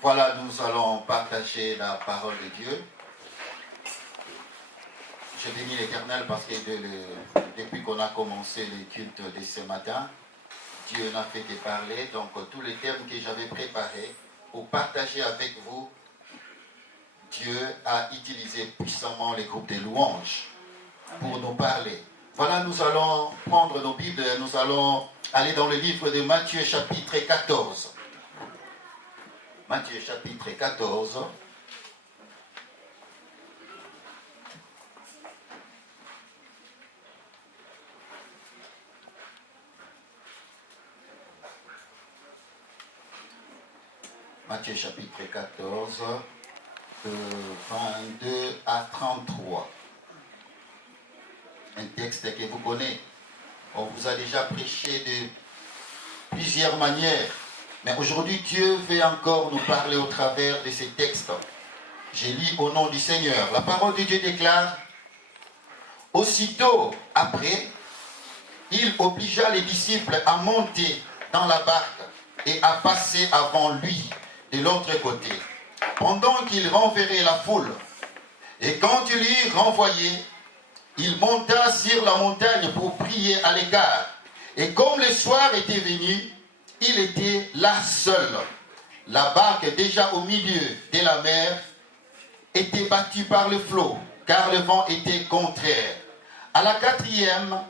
Voilà, nous allons partager la parole de Dieu. Je bénis l'Éternel parce que depuis qu'on a commencé les cultes de ce matin, Dieu n'a fait que parler. Donc tous les termes que j'avais préparés pour partager avec vous, Dieu a utilisé puissamment les groupes de louanges pour nous parler. Voilà, nous allons prendre nos Bibles, nous allons aller dans le livre de Matthieu chapitre 14. Matthieu chapitre 14. Matthieu chapitre 14, de 22 à 33. Un texte que vous connaissez. On vous a déjà prêché de plusieurs manières. Mais aujourd'hui, Dieu veut encore nous parler au travers de ces textes. Je lis au nom du Seigneur. La parole de Dieu déclare: aussitôt après, il obligea les disciples à monter dans la barque et à passer avant lui de l'autre côté, pendant qu'il renverrait la foule. Et quand il eut renvoyé, il monta sur la montagne pour prier à l'écart. Et comme le soir était venu, il était là seul. La barque, déjà au milieu de la mer, était battue par le flot, car le vent était contraire. À la 4e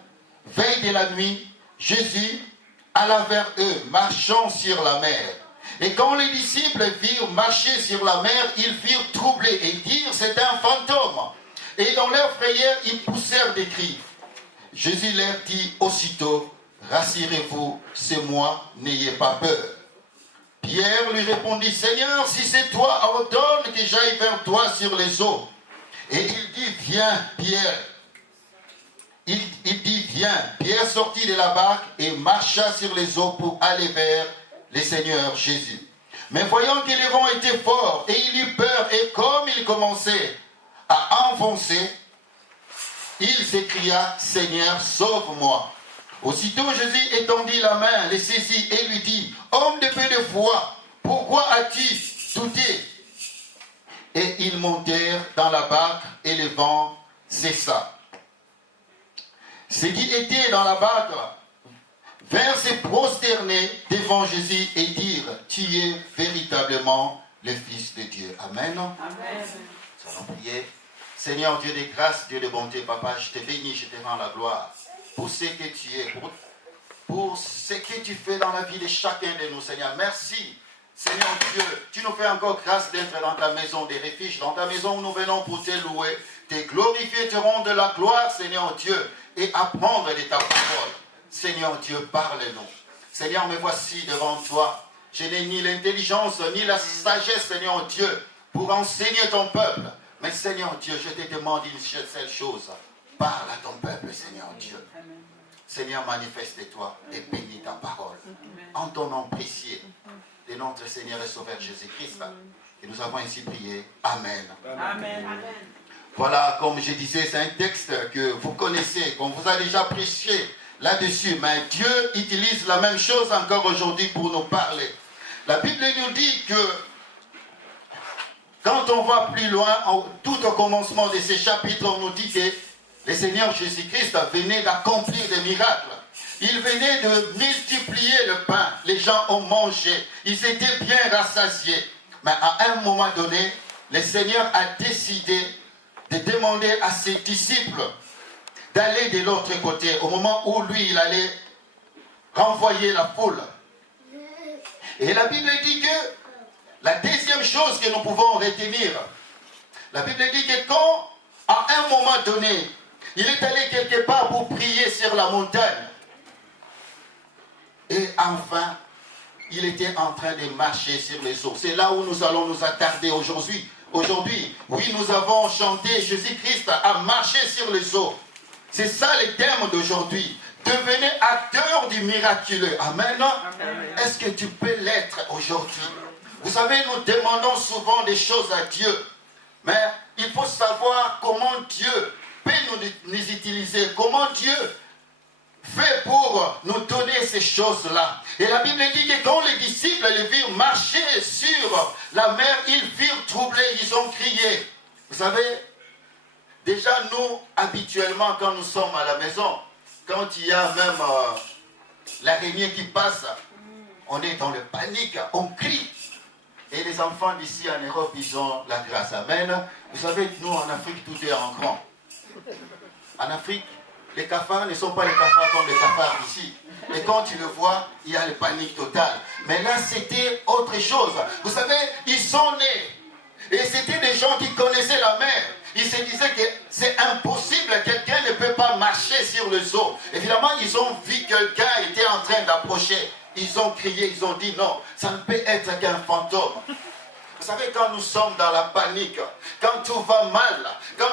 veille de la nuit, Jésus alla vers eux, marchant sur la mer. Et quand les disciples virent marcher sur la mer, ils furent troublés et dirent: c'est un fantôme. Et dans leur frayeur, ils poussèrent des cris. Jésus leur dit aussitôt: rassurez-vous, c'est moi, n'ayez pas peur. Pierre lui répondit: Seigneur, si c'est toi, ordonne que j'aille vers toi sur les eaux. Et il dit: viens, Pierre. Il dit: viens. Pierre sortit de la barque et marcha sur les eaux pour aller vers le Seigneur Jésus. Mais voyant que le vent était fort, et il eut peur, et comme il commençait à enfoncer, il s'écria: Seigneur, sauve-moi. Aussitôt Jésus étendit la main, le saisit et lui dit: homme de peu de foi, pourquoi as-tu douté? Et ils montèrent dans la barque et le vent cessa. Ceux qui étaient dans la barque vinrent se prosterner devant Jésus et dirent: tu es véritablement le Fils de Dieu. Amen. Amen. Nous allons prier. Seigneur Dieu de grâce, Dieu de bonté, Papa, je te bénis, je te rends la gloire pour ce que tu es, pour ce que tu fais dans la vie de chacun de nous, Seigneur. Merci, Seigneur Dieu, tu nous fais encore grâce d'être dans ta maison de refuge, dans ta maison où nous venons pour te louer, te glorifier, te rendre de la gloire, Seigneur Dieu, et apprendre de ta parole. Seigneur Dieu, parle-nous. Seigneur, me voici devant toi. Je n'ai ni l'intelligence, ni la sagesse, Seigneur Dieu, pour enseigner ton peuple. Mais Seigneur Dieu, je te demande une seule chose. Parle à ton peuple, Seigneur Dieu. Seigneur, manifeste-toi et bénis ta parole. En ton nom précieux de notre Seigneur et Sauveur Jésus-Christ. Et nous avons ainsi prié. Amen. Amen. Voilà, comme je disais, c'est un texte que vous connaissez, qu'on vous a déjà prêché là-dessus. Mais Dieu utilise la même chose encore aujourd'hui pour nous parler. La Bible nous dit que quand on va plus loin, tout au commencement de ces chapitres, on nous dit que le Seigneur Jésus-Christ venait d'accomplir des miracles. Il venait de multiplier le pain. Les gens ont mangé. Ils étaient bien rassasiés. Mais à un moment donné, le Seigneur a décidé de demander à ses disciples d'aller de l'autre côté, au moment où lui, il allait renvoyer la foule. Et la Bible dit que la deuxième chose que nous pouvons retenir, la Bible dit que quand, à un moment donné, il est allé quelque part pour prier sur la montagne, et enfin, il était en train de marcher sur les eaux. C'est là où nous allons nous attarder aujourd'hui. Aujourd'hui, oui, nous avons chanté Jésus-Christ a marché sur les eaux. C'est ça le thème d'aujourd'hui. Devenez acteur du miraculeux. Amen. Amen. Est-ce que tu peux l'être aujourd'hui? Vous savez, nous demandons souvent des choses à Dieu. Mais il faut savoir comment Dieu peut nous utiliser. Comment Dieu fait pour nous donner ces choses-là. Et la Bible dit que quand les disciples les virent marcher sur la mer, ils furent troublés, ils ont crié. Vous savez, déjà nous, habituellement, quand nous sommes à la maison, quand il y a même l'araignée qui passe, on est dans le panique, on crie. Et les enfants d'ici en Europe, ils ont la grâce. Amen. Vous savez, nous en Afrique, tout est en grand. En Afrique, les cafards ne sont pas les cafards comme les cafards d'ici. Et quand tu le vois, il y a le panique total. Mais là, c'était autre chose. Vous savez, ils sont nés. Et c'était des gens qui connaissaient la mer. Ils se disaient que c'est impossible, quelqu'un ne peut pas marcher sur le eau. Évidemment, ils ont vu quelqu'un était en train d'approcher. Ils ont crié, ils ont dit non, ça ne peut être qu'un fantôme. Vous savez, quand nous sommes dans la panique, quand tout va mal, quand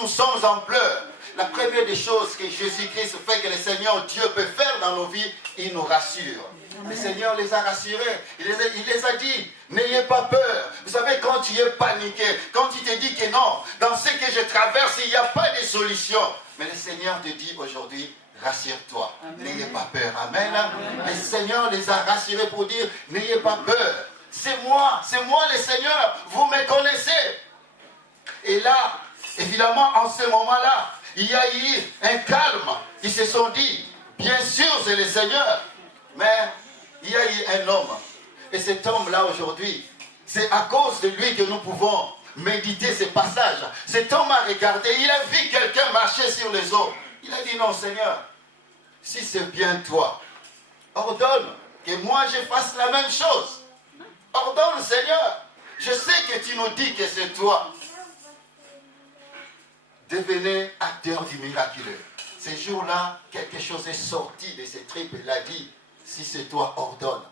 nous sommes en pleurs, la première des choses que Jésus-Christ fait, que le Seigneur Dieu peut faire dans nos vies, il nous rassure. Le Seigneur les a rassurés. Il les a dit, n'ayez pas peur. Vous savez, quand tu es paniqué, quand tu te dis que non, dans ce que je traverse, il n'y a pas de solution. Mais le Seigneur te dit aujourd'hui, rassure-toi, n'ayez pas peur. Amen. Le Seigneur les a rassurés pour dire, n'ayez pas peur. C'est moi le Seigneur, vous me connaissez. Et là, évidemment, en ce moment-là, il y a eu un calme. Ils se sont dit, bien sûr, c'est le Seigneur. Mais il y a eu un homme. Et cet homme-là, aujourd'hui, c'est à cause de lui que nous pouvons méditer ces passages. Cet homme a regardé, il a vu quelqu'un marcher sur les eaux. Il a dit, non, Seigneur, si c'est bien toi, ordonne que moi je fasse la même chose. Ordonne, Seigneur. Je sais que tu nous dis que c'est toi. Devenez acteur du miraculeux. Ces jours-là, quelque chose est sorti de ses tripes. Il a dit, si c'est toi, ordonne.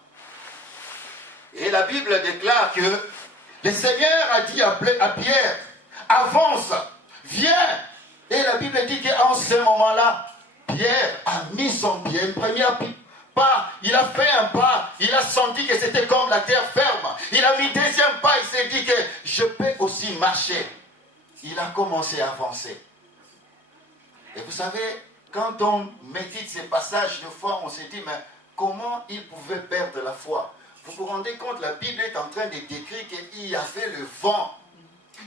Et la Bible déclare que le Seigneur a dit à Pierre, avance, viens. Et la Bible dit qu'en ce moment-là, Pierre a mis son pied, un premier pas, il a fait un pas, il a senti que c'était comme la terre ferme. Il a mis deuxième pas, il s'est dit que je peux aussi marcher. Il a commencé à avancer. Et vous savez, quand on médite ces passages de foi, on se dit, mais comment il pouvait perdre la foi? Vous vous rendez compte, la Bible est en train de décrire qu'il y avait le vent.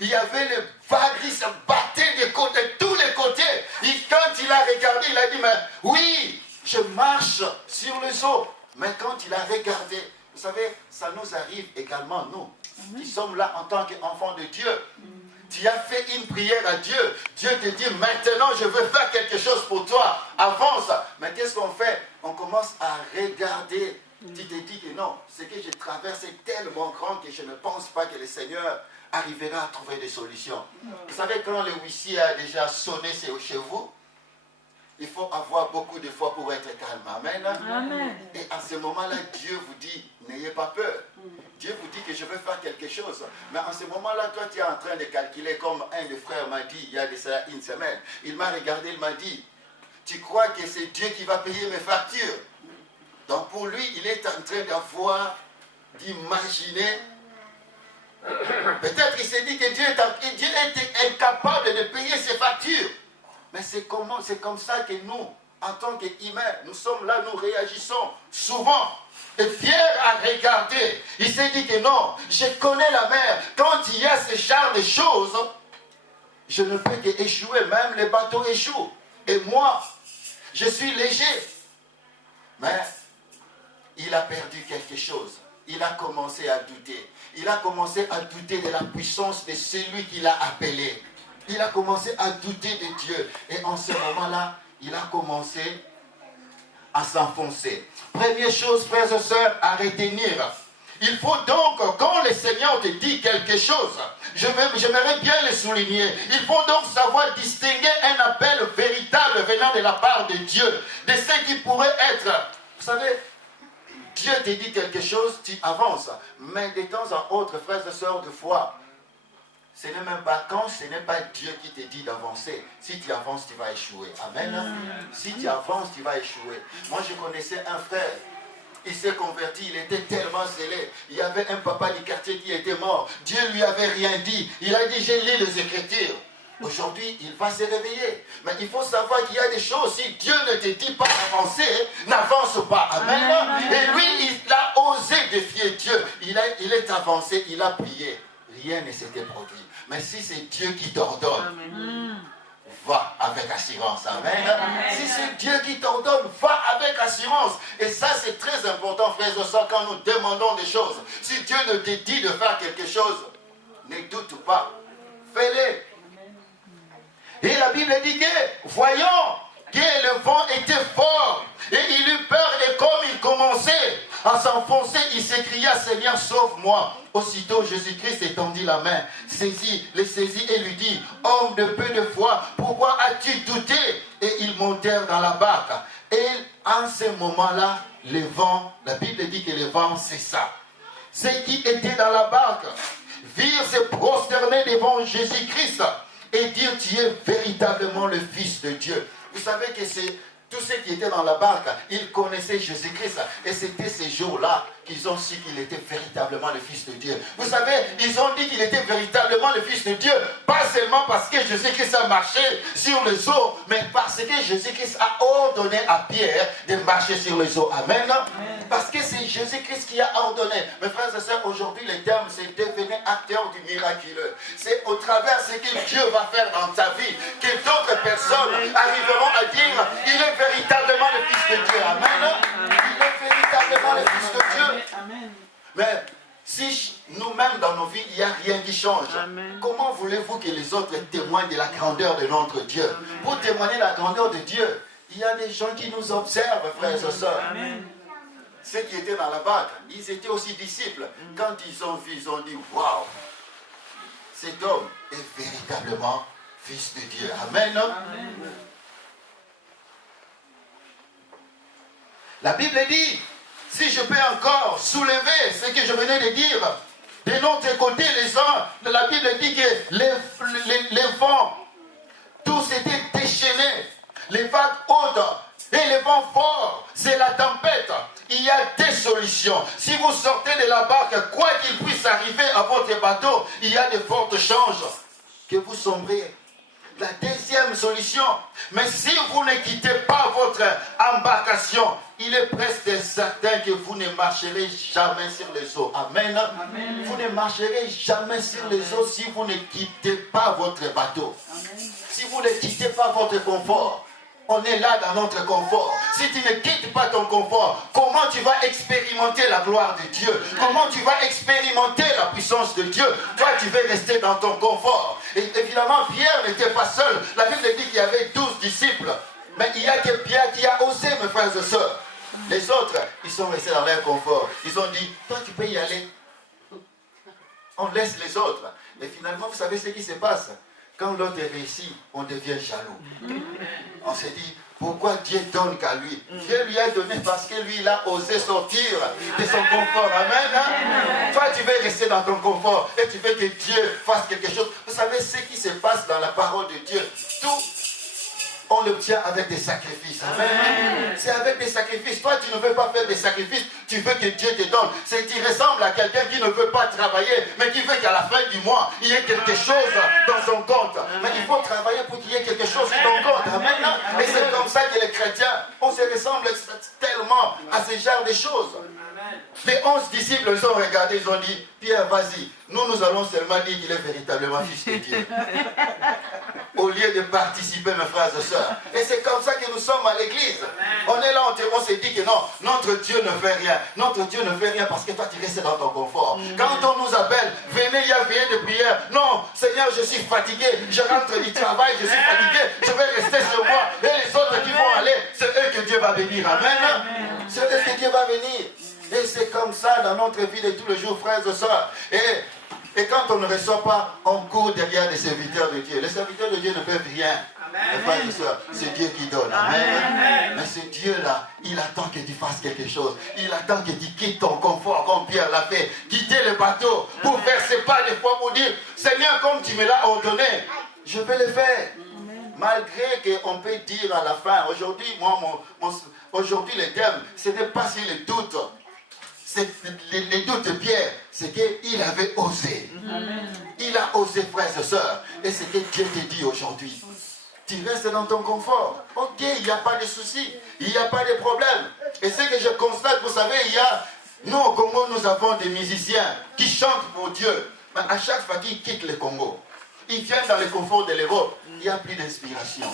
Il y avait le vague qui se battait de tous les côtés. Et quand il a regardé, il a dit, mais oui, je marche sur les eaux. Mais quand il a regardé, vous savez, ça nous arrive également, nous, qui sommes là en tant qu'enfants de Dieu. Tu as fait une prière à Dieu. Dieu te dit, maintenant je veux faire quelque chose pour toi. Avance. Mais qu'est-ce qu'on fait? On commence à regarder. Tu te dis que non, ce que je traverse est tellement grand que je ne pense pas que le Seigneur arrivera à trouver des solutions. Vous savez, quand le huissier a déjà sonné chez vous, il faut avoir beaucoup de foi pour être calme. Amen. Amen. Et à ce moment-là, Dieu vous dit, n'ayez pas peur. Dieu vous dit que je veux faire quelque chose. Mais en ce moment-là, toi, tu es en train de calculer, comme un des frères m'a dit il y a de cela une semaine. Il m'a regardé, il m'a dit, tu crois que c'est Dieu qui va payer mes factures? Donc pour lui, il est en train d'avoir, d'imaginer. Peut-être qu'il s'est dit que Dieu était incapable de payer ses factures. Mais c'est comme ça que nous, en tant qu'humains, nous sommes là, nous réagissons souvent. Et Pierre a regardé, il s'est dit que non, je connais la mer. Quand il y a ce genre de choses, je ne peux qu'échouer, même les bateaux échouent. Et moi, je suis léger. Mais il a perdu quelque chose. Il a commencé à douter. Il a commencé à douter de la puissance de celui qui l'a appelé. Il a commencé à douter de Dieu. Et en ce moment-là, il a commencé à s'enfoncer. Première chose, frères et sœurs, à retenir. Il faut donc, quand le Seigneur te dit quelque chose, j'aimerais bien le souligner. Il faut donc savoir distinguer un appel véritable venant de la part de Dieu, de ce qui pourrait être. Vous savez, Dieu te dit quelque chose, tu avances. Mais de temps en autre, frères et sœurs de foi, ce n'est même pas quand ce n'est pas Dieu qui te dit d'avancer. Si tu avances, tu vas échouer. Amen. Si tu avances, tu vas échouer. Moi, je connaissais un frère. Il s'est converti, il était tellement zélé. Il y avait un papa du quartier qui était mort. Dieu lui avait rien dit. Il a dit, j'ai lu les Écritures. aujourd'hui, il va se réveiller. Mais il faut savoir qu'il y a des choses, si Dieu ne te dit pas d'avancer, n'avance pas. Amen. Et lui, il a osé défier Dieu. Il est avancé, il a prié. Rien ne s'était produit. Mais si c'est Dieu qui t'ordonne, va avec assurance. Amen. Si c'est Dieu qui t'ordonne, va avec assurance. Et ça, c'est très important, frères et sœurs, quand nous demandons des choses. Si Dieu ne te dit de faire quelque chose, ne doute pas. Fais-le. Et la Bible dit que, voyant que le vent était fort, et il eut peur, et comme il commençait à s'enfoncer, il s'écria, Seigneur, sauve-moi. Aussitôt, Jésus-Christ étendit la main, le saisit et lui dit, homme de peu de foi, pourquoi as-tu douté? Et ils montèrent dans la barque. Et en ce moment-là, le vent, la Bible dit que le vent cessa. Ceux qui étaient dans la barque virent se prosterner devant Jésus-Christ et dire, tu es véritablement le Fils de Dieu. Vous savez que c'est tous ceux qui étaient dans la barque, ils connaissaient Jésus-Christ. Et c'était ces jours-là qu'ils ont su qu'il était véritablement le Fils de Dieu. Vous savez, ils ont dit qu'il était véritablement le Fils de Dieu, pas seulement parce que Jésus-Christ a marché sur les eaux, mais parce que Jésus-Christ a ordonné à Pierre de marcher sur les eaux. Amen. Parce que c'est Jésus-Christ qui a ordonné. Mes frères et sœurs, aujourd'hui, les termes, c'est devenir acteur du miraculeux. C'est au travers de ce que Dieu va faire dans ta vie que d'autres personnes arriveront à dire, il est véritablement le Fils de Dieu. Amen. Il est véritablement le Fils de Dieu. Amen. Mais si nous-mêmes dans nos vies, il n'y a rien qui change, Amen. Comment voulez-vous que les autres témoignent de la grandeur de notre Dieu? Amen. Pour témoigner de la grandeur de Dieu, il y a des gens qui nous observent, frères et sœurs. Amen. Ceux qui étaient dans la barque, ils étaient aussi disciples. Quand ils ont vu, ils ont dit, waouh, cet homme est véritablement Fils de Dieu. Amen. Amen. La Bible dit, si je peux encore soulever ce que je venais de dire, de notre côté, les uns, la Bible dit que les vents, tous étaient déchaînés, les vagues hautes et les vents forts, c'est la tempête. Il y a des solutions. Si vous sortez de la barque, quoi qu'il puisse arriver à votre bateau, il y a de fortes chances que vous sombrez. La deuxième solution, mais si vous ne quittez pas votre embarcation, il est presque certain que vous ne marcherez jamais sur les eaux. Amen. Amen. Vous ne marcherez jamais sur les eaux si vous ne quittez pas votre bateau. Amen. Si vous ne quittez pas votre confort. On est là dans notre confort. Si tu ne quittes pas ton confort, comment tu vas expérimenter la gloire de Dieu? Comment tu vas expérimenter la puissance de Dieu? Toi, tu veux rester dans ton confort. Et évidemment, Pierre n'était pas seul. La Bible dit qu'il y avait 12 disciples. Mais il y a que Pierre qui a osé, mes frères et sœurs. Les autres, ils sont restés dans leur confort. Ils ont dit, toi, tu peux y aller. On laisse les autres. Mais finalement, vous savez ce qui se passe? Quand l'autre est réussi, on devient jaloux. On se dit, pourquoi Dieu donne qu'à lui? Dieu lui a donné parce que lui, il a osé sortir de son confort. Amen. Toi, tu veux rester dans ton confort et tu veux que Dieu fasse quelque chose. Vous savez ce qui se passe dans la parole de Dieu. Tout, on l'obtient avec des sacrifices. Amen. C'est avec des sacrifices. Toi, tu ne veux pas faire des sacrifices. Tu veux que Dieu te donne. Tu ressembles à quelqu'un qui ne veut pas travailler, mais qui veut qu'à la fin du mois, il y ait quelque chose dans son compte. Mais il faut travailler pour qu'il y ait quelque chose dans ton compte. Amen. Et c'est comme ça que les chrétiens, on se ressemble tellement à ce genre de choses. Les 11 disciples, ils ont regardé, ils ont dit, Pierre, vas-y, nous allons seulement dire qu'il est véritablement Fils de Dieu. Au lieu de participer, mes frères et sœurs. Et c'est comme ça que nous sommes à l'église. On est là, on se dit que non, notre Dieu ne fait rien. Notre Dieu ne fait rien parce que toi, tu restes dans ton confort. Quand on nous appelle, venez, il y a veillée de prière. Non, Seigneur, je suis fatigué, je rentre du travail, je suis fatigué, je vais rester sur moi. Et les autres qui vont aller, c'est eux que Dieu va bénir. Amen. C'est eux que Dieu va bénir. Et c'est comme ça dans notre vie de tous les jours, frères et sœurs. Et quand on ne reçoit pas, on court derrière les serviteurs de Dieu. Les serviteurs de Dieu ne peuvent rien. Mes frères et sœurs, c'est Dieu qui donne. Amen. Mais ce Dieu-là, il attend que tu fasses quelque chose. Il attend que tu quittes ton confort, comme Pierre l'a fait. Quitter le bateau pour faire ses pas des fois pour dire, Seigneur, comme tu me l'as ordonné, je vais le faire. Malgré qu'on peut dire à la fin, aujourd'hui, aujourd'hui le terme, ce n'est pas sur le doute. les doutes de Pierre, c'est qu'il avait osé. Il a osé, frères et sœurs. Et c'est ce que Dieu te dit aujourd'hui. Tu restes dans ton confort. Ok, il n'y a pas de soucis. Il n'y a pas de problème. Et ce que je constate, vous savez, nous au Congo, nous avons des musiciens qui chantent pour Dieu. Mais à chaque fois qu'ils quittent le Congo, ils viennent dans le confort de l'Europe. Il n'y a plus d'inspiration.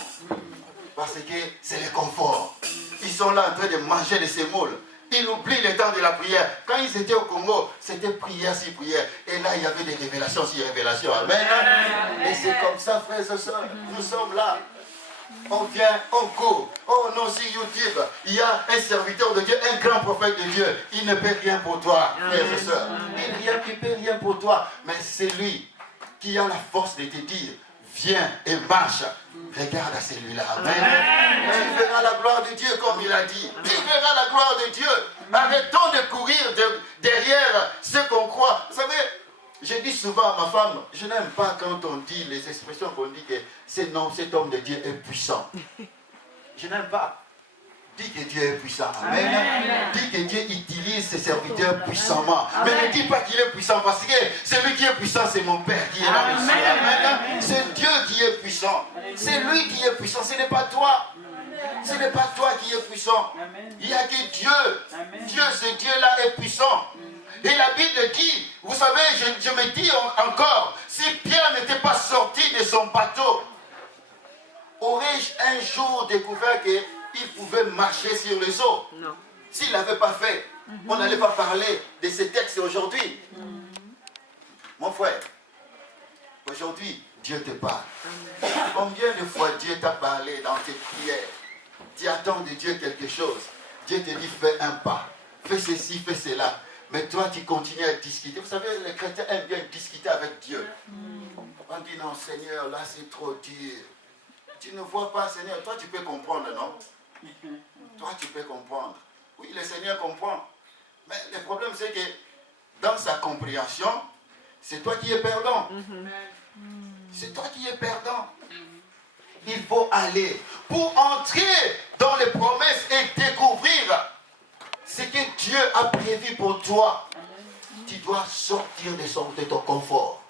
Parce que c'est le confort. Ils sont là en train de manger de sémoules. Ils oublient le temps de la prière. Quand ils étaient au Congo, c'était prière sur prière. Et là, il y avait des révélations sur révélations. Amen. Et c'est comme ça, frères et sœurs. Nous sommes là. On vient, on court. Oh non, sur YouTube, il y a un serviteur de Dieu, un grand prophète de Dieu. Il ne peut rien pour toi, frères et sœurs. Il ne peut rien pour toi. Mais c'est lui qui a la force de te dire, viens et marche. Regarde à celui-là. Amen. Tu verras la gloire de Dieu comme il a dit. Tu verras la gloire de Dieu. Arrêtons de courir derrière ce qu'on croit. Vous savez, je dis souvent à ma femme, je n'aime pas quand on dit les expressions qu'on dit que cet homme de Dieu est puissant. Je n'aime pas. Dis que Dieu est puissant. Amen. Dis que Dieu utilise ses serviteurs puissamment. Amen. Mais ne dis pas qu'il est puissant parce que celui qui est puissant, c'est mon Père qui est là dessus. Amen. C'est Dieu qui est puissant. C'est lui qui est puissant. Ce n'est pas toi. Ce n'est pas toi qui es puissant. Il n'y a que Dieu. Dieu, ce Dieu-là est puissant. Et la Bible dit, vous savez, je me dis encore, si Pierre n'était pas sorti de son bateau, aurais-je un jour découvert qu'il pouvait marcher sur les eaux? Non. S'il ne l'avait pas fait, on n'allait pas parler de ces textes aujourd'hui. Mon frère, aujourd'hui, Dieu te parle. Combien de fois Dieu t'a parlé dans tes prières? Tu attends de Dieu quelque chose. Dieu te dit, fais un pas. Fais ceci, fais cela. Mais toi, tu continues à discuter. Vous savez, les chrétiens aiment bien discuter avec Dieu. On dit, non, Seigneur, là, c'est trop dur. Tu ne vois pas, Seigneur. Toi, tu peux comprendre, non? Toi, tu peux comprendre. Oui, le Seigneur comprend. Mais le problème, c'est que dans sa compréhension, c'est toi qui es perdant. C'est toi qui es perdant. Il faut aller pour entrer dans les promesses et découvrir ce que Dieu a prévu pour toi. Tu dois sortir de ton confort.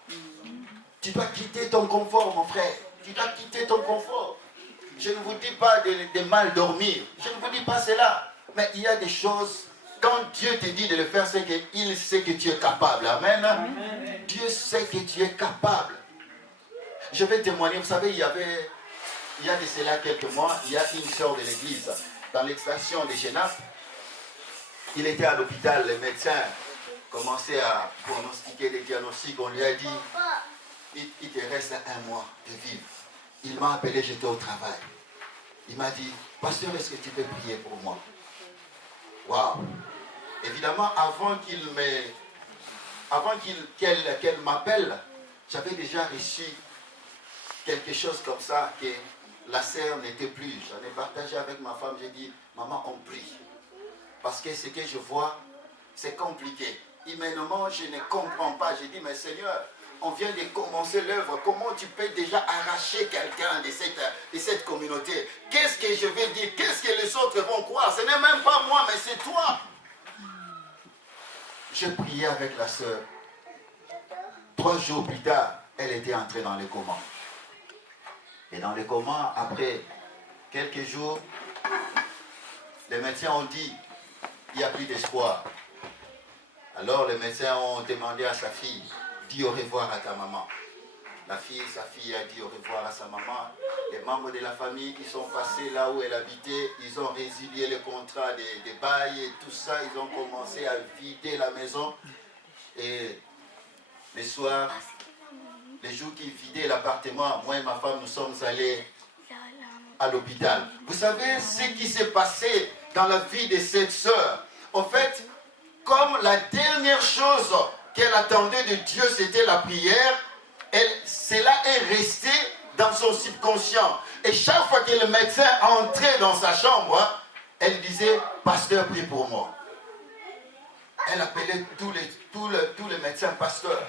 Tu dois quitter ton confort, mon frère. Tu dois quitter ton confort. Je ne vous dis pas de mal dormir. Je ne vous dis pas cela. Mais il y a des choses, quand Dieu te dit de le faire, c'est qu'il sait que tu es capable. Amen. Amen. Dieu sait que tu es capable. Je vais témoigner. Vous savez, il y a de cela quelques mois, il y a une sœur de l'église dans l'extraction de Genappe. Il était à l'hôpital, les médecins commençaient à pronostiquer des diagnostics. On lui a dit, il te reste 1 mois de vivre. Il m'a appelé, j'étais au travail. Il m'a dit, pasteur, est-ce que tu peux prier pour moi? Waouh! Évidemment, avant qu'elle m'appelle, j'avais déjà reçu quelque chose comme ça, que la sœur n'était plus. J'en ai partagé avec ma femme, j'ai dit, maman, on prie. Parce que ce que je vois, c'est compliqué. Humainement, je ne comprends pas. J'ai dit, mais Seigneur, on vient de commencer l'œuvre. Comment tu peux déjà arracher quelqu'un de cette communauté? Qu'est-ce que je vais dire? Qu'est-ce que les autres vont croire? Ce n'est même pas moi, mais c'est toi. J'ai prié avec la sœur. 3 jours plus tard, elle était entrée dans le coma. Et dans le coma, après quelques jours, les médecins ont dit, il n'y a plus d'espoir. Alors les médecins ont demandé à sa fille, dis au revoir à ta maman. Sa fille a dit au revoir à sa maman. Les membres de la famille qui sont passés là où elle habitait, ils ont résilié le contrat de bail et tout ça. Ils ont commencé à vider la maison. Et le soir, les jours qu'ils vidaient l'appartement, moi et ma femme, nous sommes allés à l'hôpital. Vous savez ce qui s'est passé dans la vie de cette sœur? En fait, comme la dernière chose qu'elle attendait de Dieu, c'était la prière, cela est resté dans son subconscient. Et chaque fois que le médecin entrait dans sa chambre, elle disait, pasteur, prie pour moi. Elle appelait tous les médecins pasteurs.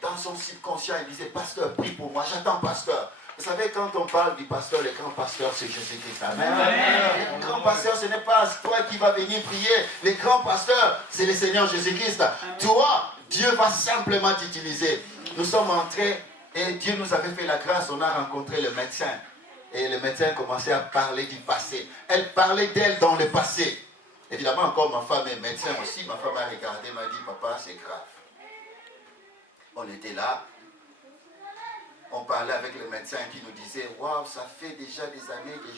Dans son subconscient, elle disait, pasteur, prie pour moi, j'attends pasteur. Vous savez, quand on parle du pasteur, le grand pasteur, c'est Jésus-Christ. Amen. Amen. Le grand pasteur, ce n'est pas toi qui vas venir prier. Le grand pasteur, c'est le Seigneur Jésus-Christ. Toi, Dieu va simplement t'utiliser. Nous sommes entrés et Dieu nous avait fait la grâce. On a rencontré le médecin. Et le médecin commençait à parler du passé. Elle parlait d'elle dans le passé. Évidemment, comme ma femme est médecin aussi, ma femme a regardé, m'a dit, papa, c'est grave. On était là. On parlait avec le médecin qui nous disait, waouh, ça fait déjà des années que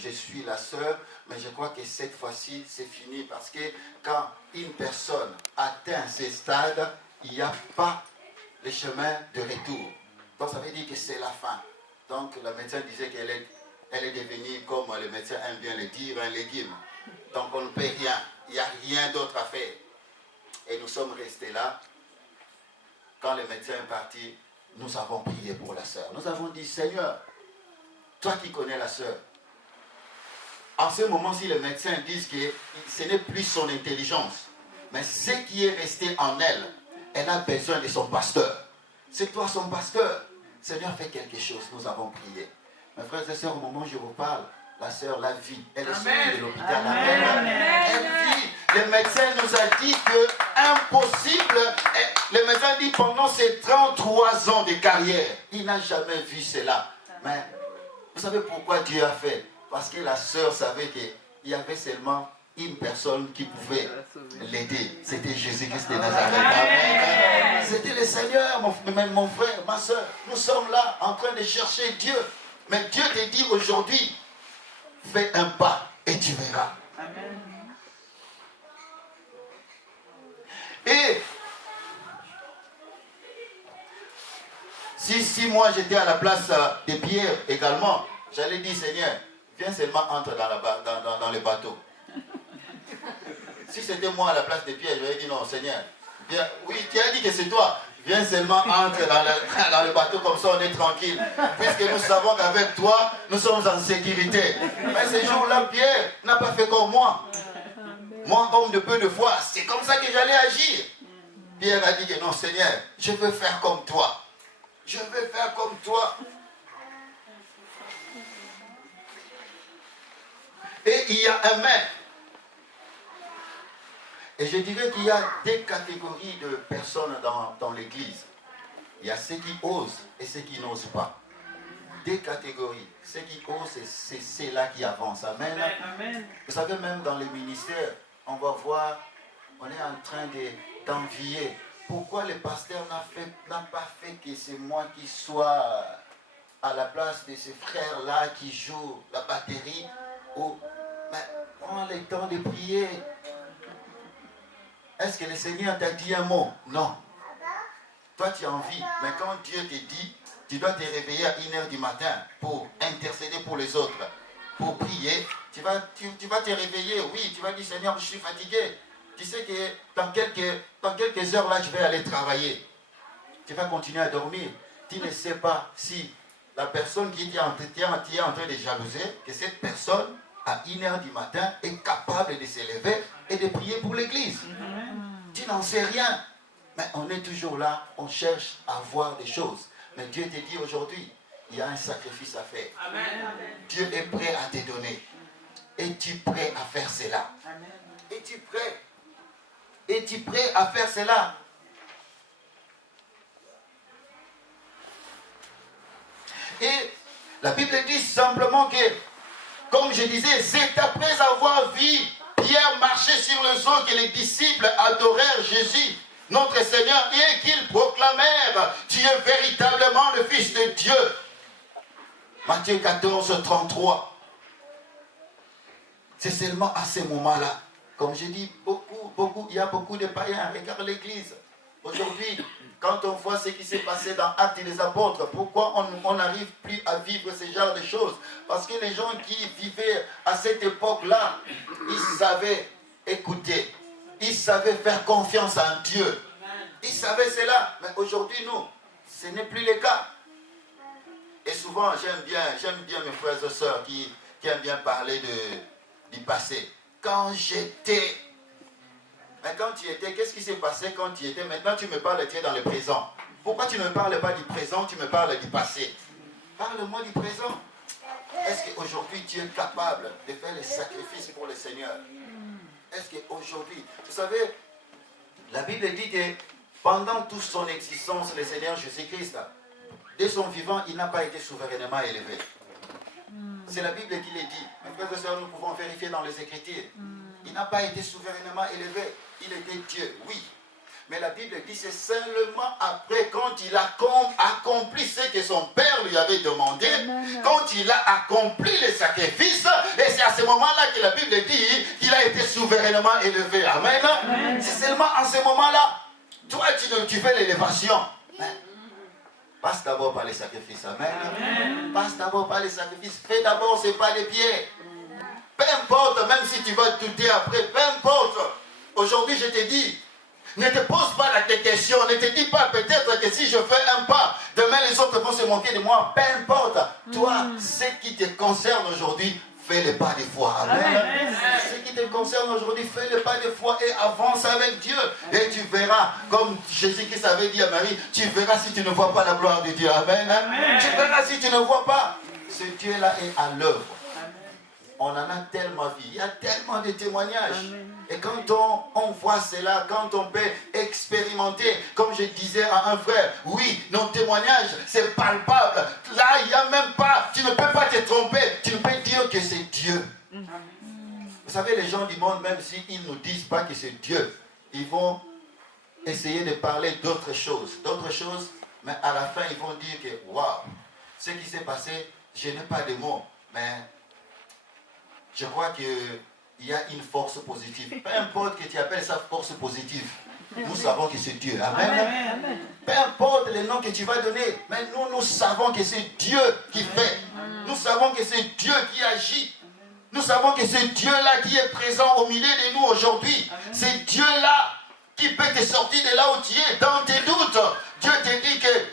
je suis la sœur, mais je crois que cette fois-ci, c'est fini. Parce que quand une personne atteint ces stades, il n'y a pas le chemin de retour. Donc ça veut dire que c'est la fin. Donc le médecin disait qu'elle est devenue, comme le médecin aime bien le dire, un légume. Donc on ne paie rien. Il n'y a rien d'autre à faire. Et nous sommes restés là. Quand le médecin est parti, nous avons prié pour la sœur. Nous avons dit, Seigneur, toi qui connais la sœur, en ce moment, si les médecins disent que ce n'est plus son intelligence, mais ce qui est resté en elle, elle a besoin de son pasteur. C'est toi son pasteur. Seigneur, fais quelque chose. Nous avons prié. Mes frères et sœurs, au moment où je vous parle, la sœur la vit. Elle est sortie de l'hôpital. Elle vit. Le médecin nous a dit que impossible. Le médecin dit pendant ses 33 ans de carrière, il n'a jamais vu cela. Mais vous savez pourquoi Dieu a fait? Parce que la sœur savait qu'il y avait seulement une personne qui pouvait l'aider. C'était Jésus-Christ de Nazareth. Amen. C'était le Seigneur, mon frère, ma soeur. Nous sommes là en train de chercher Dieu. Mais Dieu te dit aujourd'hui, fais un pas et tu verras. Amen. Et si moi j'étais à la place de Pierre également, j'allais dire, Seigneur, viens seulement entre dans le bateau. Si c'était moi à la place de Pierre, je lui ai dit non, Seigneur. Viens, oui, tu as dit que c'est toi. Viens seulement entre dans le bateau, comme ça on est tranquille. Puisque nous savons qu'avec toi, nous sommes en sécurité. Mais ce jour-là, Pierre n'a pas fait comme moi. Moi, homme de peu de foi, c'est comme ça que j'allais agir. Pierre a dit que non, Seigneur, je veux faire comme toi. Je veux faire comme toi. Et il y a un mais. Et je dirais qu'il y a des catégories de personnes dans l'église. Il y a ceux qui osent et ceux qui n'osent pas. Des catégories. Ceux qui osent, c'est ceux-là qui avancent. Amen. Amen. Vous savez, même dans les ministères, on va voir, on est en train d'envier. Pourquoi le pasteur n'a pas fait que c'est moi qui sois à la place de ces frères-là qui jouent la batterie? Mais prends le temps de prier. Est-ce que le Seigneur t'a dit un mot? Non. Toi, tu as envie. Mais quand Dieu te dit, tu dois te réveiller à 1h du matin pour intercéder pour les autres, pour prier, tu vas te réveiller. Oui, tu vas dire, Seigneur, je suis fatigué. Tu sais que dans quelques heures, là, je vais aller travailler. Tu vas continuer à dormir. Tu ne sais pas si la personne qui est en train de jalouser, que cette personne, à 1h du matin, est capable de se lever et de prier pour l'église. Tu n'en sais rien. Mais on est toujours là, on cherche à voir des choses. Mais Dieu te dit aujourd'hui, il y a un sacrifice à faire. Amen. Dieu est prêt à te donner. Es-tu prêt à faire cela? Es-tu prêt? Es-tu prêt à faire cela? Et la Bible dit simplement que, comme je disais, c'est après avoir vu Pierre marcher sur les eaux que les disciples adorèrent Jésus, notre Seigneur, et qu'ils proclamèrent, tu es véritablement le Fils de Dieu. Matthieu 14, 33. C'est seulement à ce moment-là, comme je dis, il y a beaucoup de païens. Regarde l'église. Aujourd'hui, quand on voit ce qui s'est passé dans Actes des Apôtres, pourquoi on n'arrive plus à vivre ce genre de choses? Parce que les gens qui vivaient à cette époque-là, ils savaient écouter. Ils savaient faire confiance en Dieu. Ils savaient cela. Mais aujourd'hui, nous, ce n'est plus le cas. Et souvent, j'aime bien mes frères et sœurs qui aiment bien parler du passé. Quand j'étais... Mais quand tu étais, qu'est-ce qui s'est passé quand tu étais? Maintenant, tu me parles, tu es dans le présent. Pourquoi tu ne me parles pas du présent, tu me parles du passé? Parle-moi du présent. Est-ce qu'aujourd'hui tu es capable de faire les sacrifices pour le Seigneur? Est-ce qu'aujourd'hui, vous savez, la Bible dit que pendant toute son existence, le Seigneur Jésus-Christ, dès son vivant, il n'a pas été souverainement élevé. C'est la Bible qui le dit. Mes frères et sœurs, nous pouvons vérifier dans les Écritures. Il n'a pas été souverainement élevé. Il était Dieu, oui. Mais la Bible dit c'est seulement après, quand il a accompli ce que son père lui avait demandé, quand il a accompli les sacrifices, et c'est à ce moment-là que la Bible dit qu'il a été souverainement élevé. Amen. C'est seulement à ce moment-là, toi tu fais l'élévation. Passe d'abord par les sacrifices. Amen. Passe d'abord par les sacrifices. Fais d'abord ce pas des pieds. Peu importe, même si tu vas douter après, peu importe. Aujourd'hui, je te dis, ne te pose pas la question. Ne te dis pas peut-être que si je fais un pas, demain les autres vont se moquer de moi. Peu importe. Toi, ce qui te concerne aujourd'hui, fais le pas de foi. Amen. Ce qui te concerne aujourd'hui, fais le pas de foi et avance avec Dieu. Et tu verras, comme Jésus-Christ avait dit à Marie, tu verras si tu ne vois pas la gloire de Dieu. Amen. Tu verras si tu ne vois pas. Ce Dieu-là est à l'œuvre. On en a tellement vu. Il y a tellement de témoignages. Amen. Et quand on voit cela, quand on peut expérimenter, comme je disais à un frère, oui, nos témoignages, c'est palpable. Là, il n'y a même pas, tu ne peux pas te tromper. Tu ne peux dire que c'est Dieu. Amen. Vous savez, les gens du monde, même s'ils ne nous disent pas que c'est Dieu, ils vont essayer de parler d'autres choses. Mais à la fin, ils vont dire que, waouh, ce qui s'est passé, je n'ai pas de mots, mais je crois qu'il y a une force positive. Peu importe que tu appelles ça force positive, nous savons que c'est Dieu. Amen. Amen. Peu importe les noms que tu vas donner, mais nous savons que c'est Dieu qui fait. Nous savons que c'est Dieu qui agit. Nous savons que c'est Dieu-là qui est présent au milieu de nous aujourd'hui. C'est Dieu-là qui peut te sortir de là où tu es, dans tes doutes. Dieu te dit que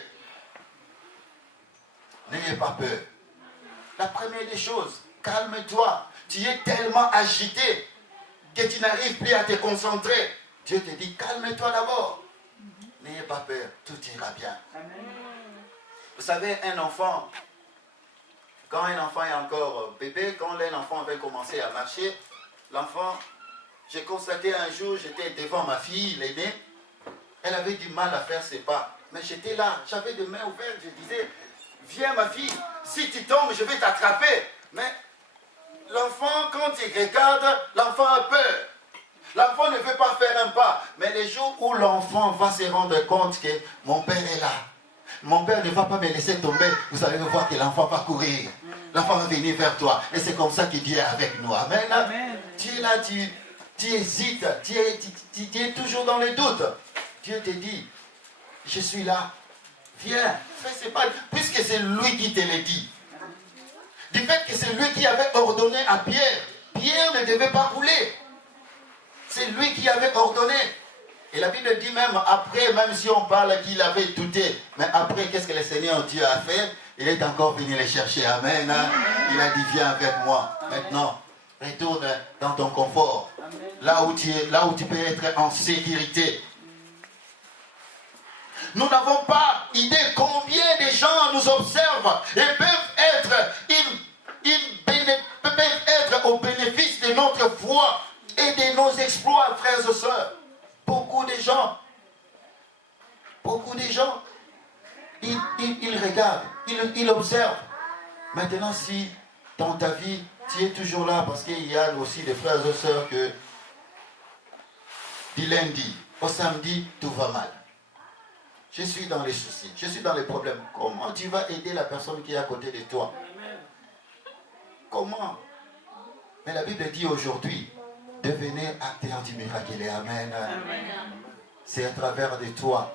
n'ayez pas peur. La première des choses, calme-toi. Tu es tellement agité que tu n'arrives plus à te concentrer. Dieu te dit, calme-toi d'abord. N'ayez pas peur, tout ira bien. Amen. Vous savez, un enfant, quand un enfant est encore bébé, quand un enfant avait commencé à marcher, l'enfant, j'ai constaté un jour, j'étais devant ma fille, l'aînée, elle avait du mal à faire ses pas. Mais j'étais là, j'avais les mains ouvertes, je disais, viens ma fille, si tu tombes, je vais t'attraper. Mais l'enfant, quand il regarde, l'enfant a peur. L'enfant ne veut pas faire un pas. Mais les jours où l'enfant va se rendre compte que mon père est là, mon père ne va pas me laisser tomber, vous allez voir que l'enfant va courir. L'enfant va venir vers toi. Et c'est comme ça que Dieu est avec nous. Amen. Amen. Tu es là, tu hésites, tu es toujours dans les doutes. Dieu te dit, je suis là. Viens, fais ce pas. Puisque c'est lui qui te le dit. Du fait que c'est lui qui avait ordonné à Pierre. Pierre ne devait pas couler. C'est lui qui avait ordonné. Et la Bible dit même après, même si on parle qu'il avait douté, mais après, qu'est-ce que le Seigneur Dieu a fait? Il est encore venu les chercher. Amen. Il a dit, viens avec moi. Maintenant, retourne dans ton confort. Là où tu peux être en sécurité. Nous n'avons pas idée combien de gens nous observent et peuvent être au bénéfice de notre foi et de nos exploits, frères et sœurs. Beaucoup de gens, ils regardent, ils observent. Maintenant, si dans ta vie, tu es toujours là, parce qu'il y a aussi des frères et sœurs que du lundi au samedi, tout va mal. Je suis dans les soucis, je suis dans les problèmes. Comment tu vas aider la personne qui est à côté de toi? Comment? Mais la Bible dit aujourd'hui, devenez acteurs du miracle. Amen. C'est à travers de toi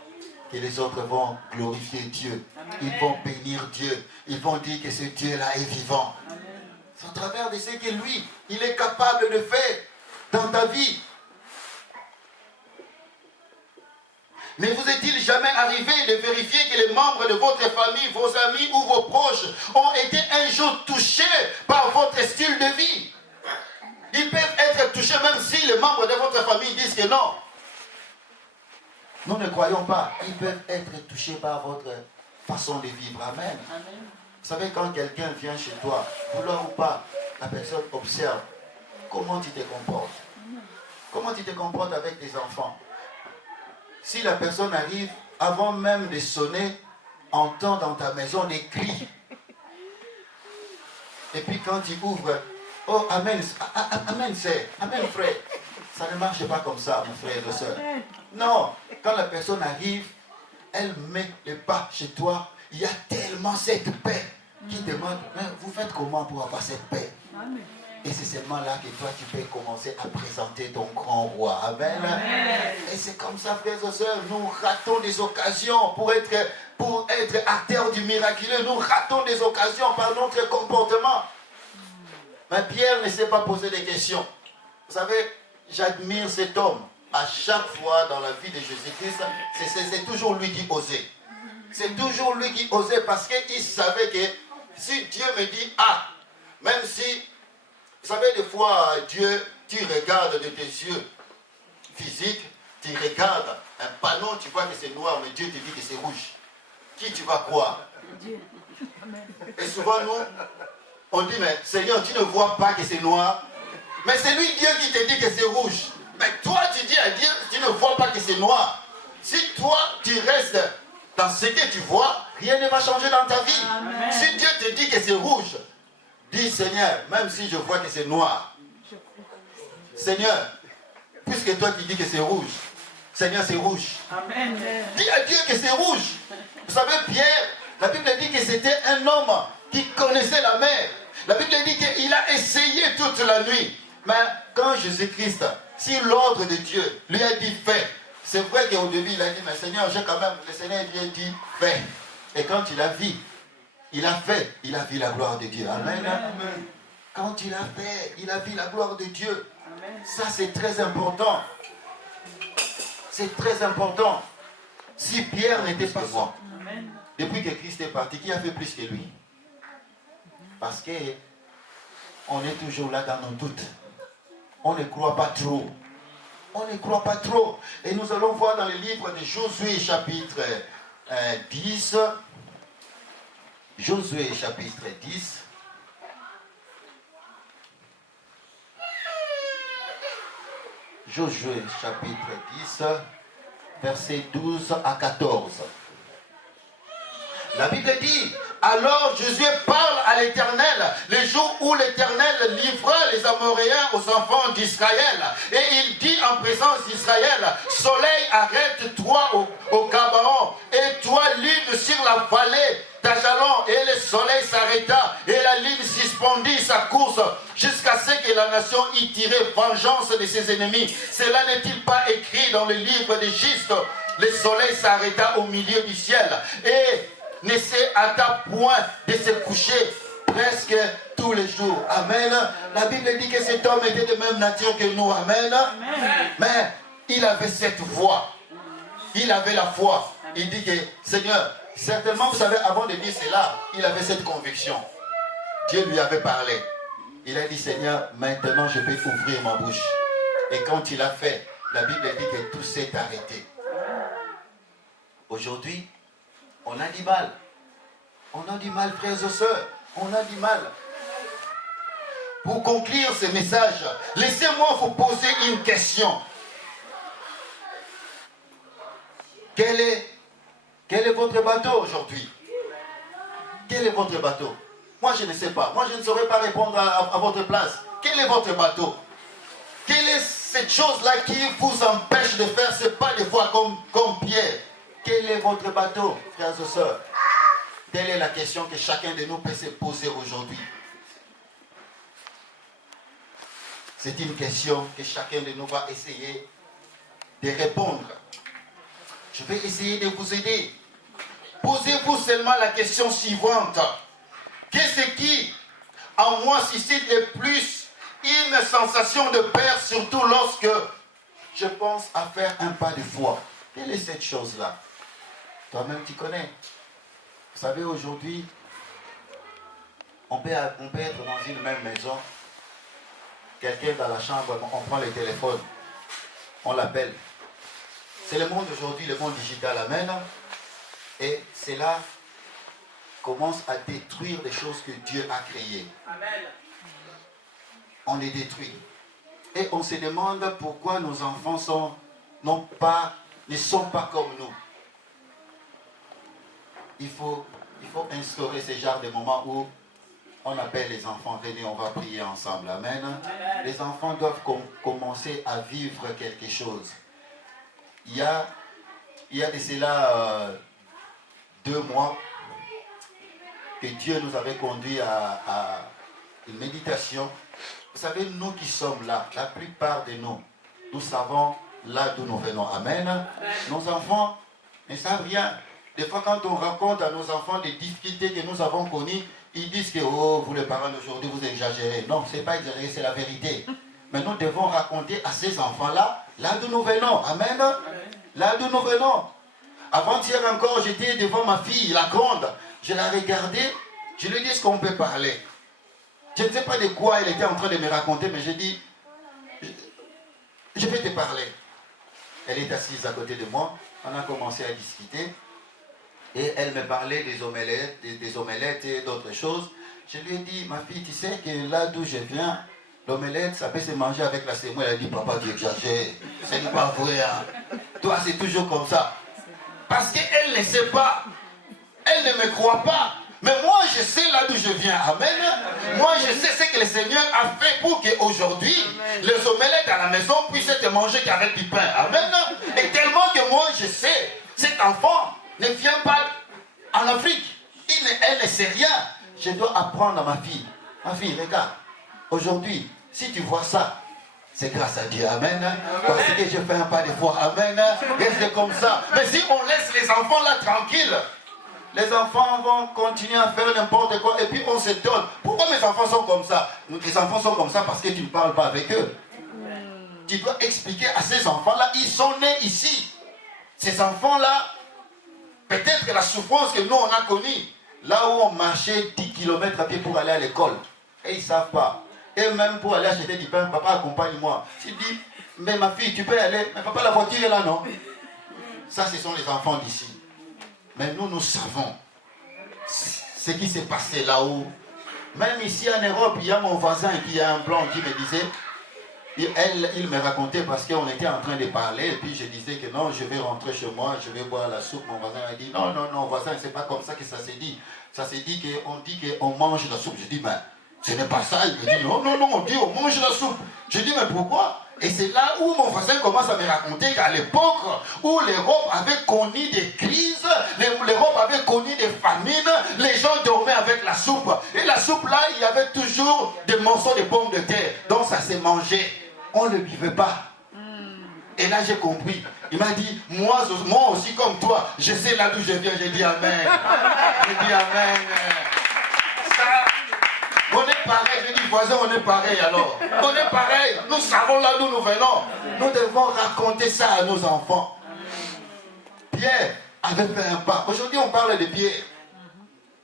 que les autres vont glorifier Dieu. Ils vont bénir Dieu. Ils vont dire que ce Dieu-là est vivant. C'est à travers de ce que lui, il est capable de faire dans ta vie. Ne vous est-il jamais arrivé de vérifier que les membres de votre famille, vos amis ou vos proches ont été un jour touchés par votre style de vie? Ils peuvent être touchés même si les membres de votre famille disent que non. Nous ne croyons pas. Ils peuvent être touchés par votre façon de vivre. Amen. Amen. Vous savez, quand quelqu'un vient chez toi, vouloir ou pas, la personne observe comment tu te comportes. Comment tu te comportes avec tes enfants. Si la personne arrive, avant même de sonner, entend dans ta maison des cris. Et puis quand tu ouvres, oh, amen, amen, c'est, amen, frère. Ça ne marche pas comme ça, mon frère et soeur. Non, quand la personne arrive, elle met le pas chez toi. Il y a tellement cette paix qui demande, vous faites comment pour avoir cette paix? Et c'est seulement là que toi, tu peux commencer à présenter ton grand roi. Amen. Amen. Et c'est comme ça, frères et sœurs, nous ratons des occasions pour être acteurs du miraculeux. Nous ratons des occasions par notre comportement. Mais Pierre ne s'est pas posé des questions. Vous savez, j'admire cet homme. À chaque fois dans la vie de Jésus-Christ, c'est toujours lui qui osait. C'est toujours lui qui osait parce qu'il savait que si Dieu me dit A, même si, vous savez, des fois, Dieu, tu regardes de tes yeux physiques, tu regardes un panneau, tu vois que c'est noir, mais Dieu te dit que c'est rouge. Qui tu vas croire? Dieu. Et souvent, nous, on dit, mais Seigneur, tu ne vois pas que c'est noir. Mais c'est lui, Dieu, qui te dit que c'est rouge. Mais toi, tu dis à Dieu, tu ne vois pas que c'est noir. Si toi, tu restes dans ce que tu vois, rien ne va changer dans ta vie. Amen. Si Dieu te dit que c'est rouge, dis Seigneur, même si je vois que c'est noir, Seigneur, puisque toi tu dis que c'est rouge, Seigneur, c'est rouge. Amen. Dis à Dieu que c'est rouge. Vous savez, Pierre, la Bible dit que c'était un homme qui connaissait la mer. La Bible dit qu'il a essayé toute la nuit. Mais quand Jésus-Christ, si l'ordre de Dieu lui a dit fais, c'est vrai qu'au début il a dit, mais Seigneur, j'ai quand même, le Seigneur lui a dit fais. Et quand il a vu, il a fait, il a vu la gloire de Dieu. Amen. Amen. Quand il a fait, il a vu la gloire de Dieu. Amen. Ça, c'est très important. C'est très important. Si Pierre n'était pas mort, depuis que Christ est parti, qui a fait plus que lui? Parce qu'on est toujours là dans nos doutes. On ne croit pas trop. On ne croit pas trop. Et nous allons voir dans le livre de Josué, chapitre 10. Josué, chapitre 10. Josué, chapitre 10, versets 12 à 14. La Bible dit, alors Josué parle à l'Éternel, le jour où l'Éternel livra les Amoréens aux enfants d'Israël. Et il dit en présence d'Israël, soleil, arrête-toi au Gabaon, et toi, lune sur la vallée d'Ajalon. Et le soleil s'arrêta, et la lune suspendit sa course, jusqu'à ce que la nation y tirait vengeance de ses ennemis. Cela n'est-il pas écrit dans le livre de Juste? Le soleil s'arrêta au milieu du ciel, et ne se hâta point de se coucher presque tous les jours. Amen. La Bible dit que cet homme était de même nature que nous. Amen. Amen. Mais il avait cette foi. Il avait la foi. Il dit que, Seigneur, certainement, vous savez, avant de dire cela, il avait cette conviction. Dieu lui avait parlé. Il a dit, Seigneur, maintenant je peux ouvrir ma bouche. Et quand il a fait, la Bible dit que tout s'est arrêté. Aujourd'hui, on a du mal. On a du mal, frères et sœurs. On a du mal. Pour conclure ce message, laissez-moi vous poser une question. Quel est votre bateau aujourd'hui? Quel est votre bateau? Moi, je ne sais pas. Moi, je ne saurais pas répondre à votre place. Quel est votre bateau? Quelle est cette chose-là qui vous empêche de faire ce pas de foi comme Pierre? Quel est votre bateau, frères et sœurs? Telle est la question que chacun de nous peut se poser aujourd'hui. C'est une question que chacun de nous va essayer de répondre. Je vais essayer de vous aider. Posez-vous seulement la question suivante. Qu'est-ce qui, en moi, suscite le plus une sensation de peur, surtout lorsque je pense à faire un pas de foi? Quelle est cette chose-là? Toi-même, tu connais. Vous savez, aujourd'hui, on peut être dans une même maison. Quelqu'un dans la chambre, on prend le téléphone. On l'appelle. C'est le monde aujourd'hui, le monde digital, amen. Et c'est là, commence à détruire les choses que Dieu a créées. Amen. On les détruit. Et on se demande pourquoi nos enfants ne sont pas comme nous. Il faut instaurer ce genre de moments où on appelle les enfants, venez, on va prier ensemble. Amen. Amen. Les enfants doivent commencer à vivre quelque chose. Il y a de cela 2 mois que Dieu nous avait conduit à une méditation. Vous savez, nous qui sommes là, la plupart de nous savons là d'où nous venons. Amen. Amen. Nos enfants ne savent rien. Des fois, quand on raconte à nos enfants les difficultés que nous avons connues, ils disent que, oh, vous les parents d'aujourd'hui, vous exagérez. Non, ce n'est pas exagéré, c'est la vérité. Mais nous devons raconter à ces enfants-là, là d'où nous venons. Amen. Amen. Là d'où nous venons. Avant-hier encore, j'étais devant ma fille, la grande. Je la regardais, je lui ai dit, est-ce qu'on peut parler? Je ne sais pas de quoi elle était en train de me raconter, mais j'ai dit, je vais te parler. Elle est assise à côté de moi, on a commencé à discuter. Et elle me parlait des omelettes et d'autres choses. Je lui ai dit, ma fille, tu sais que là d'où je viens, l'omelette, ça peut se manger avec la semoule. Elle a dit, papa, tu exagères. Ce n'est pas vrai. Hein. Toi, c'est toujours comme ça. Parce qu'elle ne sait pas. Elle ne me croit pas. Mais moi, je sais là d'où je viens. Amen. Moi, je sais ce que le Seigneur a fait pour qu'aujourd'hui, les omelettes à la maison puissent être mangées qu'avec du pain. Amen. Et tellement que moi, je sais, cet enfant ne vient pas en Afrique. Elle ne sait rien. Je dois apprendre à ma fille. Ma fille, regarde. Aujourd'hui, si tu vois ça, c'est grâce à Dieu. Amen. Parce que je fais un pas de foi. Amen. Et c'est comme ça. Mais si on laisse les enfants là tranquilles, les enfants vont continuer à faire n'importe quoi. Et puis on s'étonne. Pourquoi mes enfants sont comme ça? Les enfants sont comme ça parce que tu ne parles pas avec eux. Tu dois expliquer à ces enfants-là, ils sont nés ici. Ces enfants-là, peut-être la souffrance que nous on a connue, là où on marchait 10 km à pied pour aller à l'école, et ils ne savent pas. Et même pour aller acheter du pain, papa accompagne-moi. Tu dis, mais ma fille, tu peux aller. Mais papa, la voiture est là, non? Ça, ce sont les enfants d'ici. Mais nous savons ce qui s'est passé là-haut. Même ici en Europe, il y a mon voisin qui a un blanc qui me disait, il me racontait parce qu'on était en train de parler et puis je disais que non, je vais rentrer chez moi, je vais boire la soupe. Mon voisin a dit non, voisin, c'est pas comme ça que ça s'est dit. Ça s'est dit qu'on mange la soupe. Je dis, mais ce n'est pas ça. Il me dit non, on dit on mange la soupe. Je dis, mais pourquoi? Et c'est là où mon voisin commence à me raconter qu'à l'époque où l'Europe avait connu des crises, l'Europe avait connu des famines, les gens dormaient avec la soupe. Et la soupe là, il y avait toujours des morceaux de pommes de terre. Donc ça s'est mangé. On ne le vivait pas. Et là j'ai compris. Il m'a dit, moi aussi comme toi, je sais là d'où je viens. J'ai dit amen. J'ai dit amen. Ça, on est pareil. J'ai dit, voisin, on est pareil alors. On est pareil. Nous savons là d'où nous venons. Nous devons raconter ça à nos enfants. Pierre avait fait un pas. Aujourd'hui on parle de Pierre.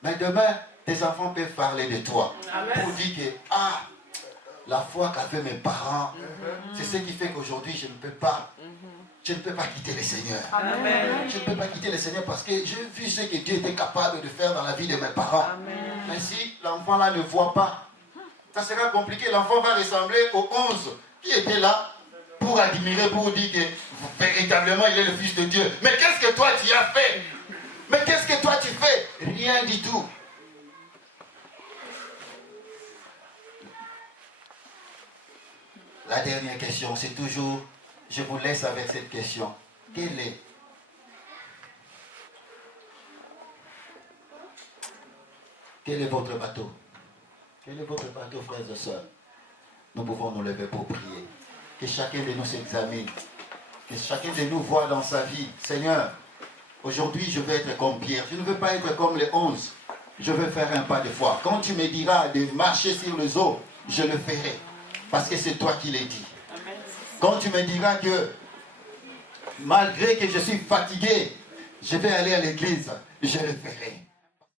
Mais demain, tes enfants peuvent parler de toi. Pour dire que, la foi qu'avaient mes parents, c'est ce qui fait qu'aujourd'hui je ne peux pas quitter le Seigneur. Amen. Je ne peux pas quitter le Seigneur parce que j'ai vu ce que Dieu était capable de faire dans la vie de mes parents. Amen. Mais si l'enfant là ne voit pas, ça sera compliqué. L'enfant va ressembler aux 11 qui étaient là pour admirer, pour dire que véritablement il est le Fils de Dieu. Mais qu'est-ce que toi tu as fait? Mais qu'est-ce que toi tu fais? Rien du tout. La dernière question, c'est toujours, je vous laisse avec cette question. Quel est votre bateau? Quel est votre bateau, frères et sœurs? Nous pouvons nous lever pour prier. Que chacun de nous s'examine. Que chacun de nous voit dans sa vie. Seigneur, aujourd'hui je veux être comme Pierre. Je ne veux pas être comme les 11. Je veux faire un pas de foi. Quand tu me diras de marcher sur les eaux, je le ferai. Parce que c'est toi qui l'as dit. Quand tu me diras que malgré que je suis fatigué, je vais aller à l'église, je le ferai.